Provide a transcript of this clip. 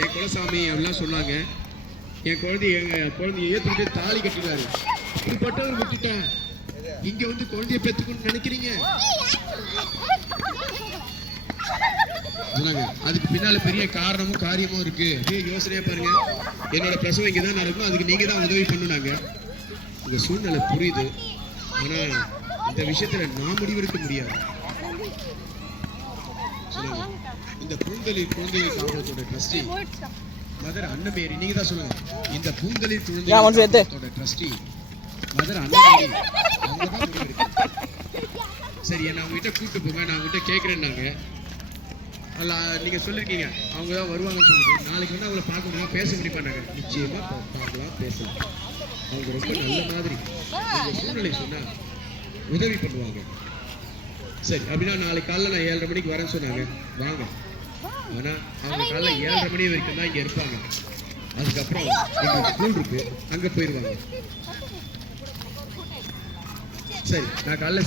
என் குலசாமி அப்படிலாம் சொன்னாங்க. என் குழந்தைய ஏற்றுக்கிட்டு தாலி கட்டினாரு. இப்படிப்பட்டவர் விட்டுட்டேன், இங்க வந்து குழந்தைய பெற்றுக்கணும்னு நினைக்கிறீங்க சொன்னாங்க. அதுக்கு பின்னால பெரிய காரணமும் காரியமும் இருக்கு. யோசனையா பாருங்க, என்னோட பிரசவம் இங்கதான் நடக்கும், அதுக்கு நீங்க தான் உதவி பண்ணுனாங்க. இந்த சூழ்நிலை புரியுது, ஆனா இந்த விஷயத்துல நான் முடிவெடுக்க முடியாது. இந்த பூந்தளிர் குழந்தைகள் காப்பகத்தோட ட்ரஸ்டி மதர் அன்னமேரி, நீங்க தான் சொல்லுங்க. இந்த பூந்தளிர் குழந்தைகளோட ட்ரஸ்டி மதர் அன்னமேரி அவங்க தான் முடிவெடுக்க. சரி, நான் உங்ககிட்ட கூப்பிட்டு போங்க, நான் உங்ககிட்ட கேட்கறேன்னாங்க. அல்ல நீங்க சொல்லிருக்கீங்க அவங்க தான் வருவாங்கன்னு சொல்லிட்டு. நாளைக்கு வந்து அவங்கள பார்க்க முடியுமா, பேச முடியுமான்னாங்க. நிச்சயமா பார்க்கலாம், பேசலாம். அவங்க ரொம்ப நல்ல மாதிரி இந்த சூழ்நிலை சொன்னா உதவி பண்ணுவாங்க. சரி, அப்படின்னா நாளைக்கு காலைல நான் 7:30 மணிக்கு வரேன்னு சொன்னாங்க. வாங்க. ஆனா அவங்க காலைல 7:30 மணி வரைக்கும் தான் இங்க இருப்பாங்க. அதுக்கப்புறம் எங்களுக்கு ஸ்கூல் இருக்கு, அங்க போயிடுவாங்க. சரி, நான் காலைல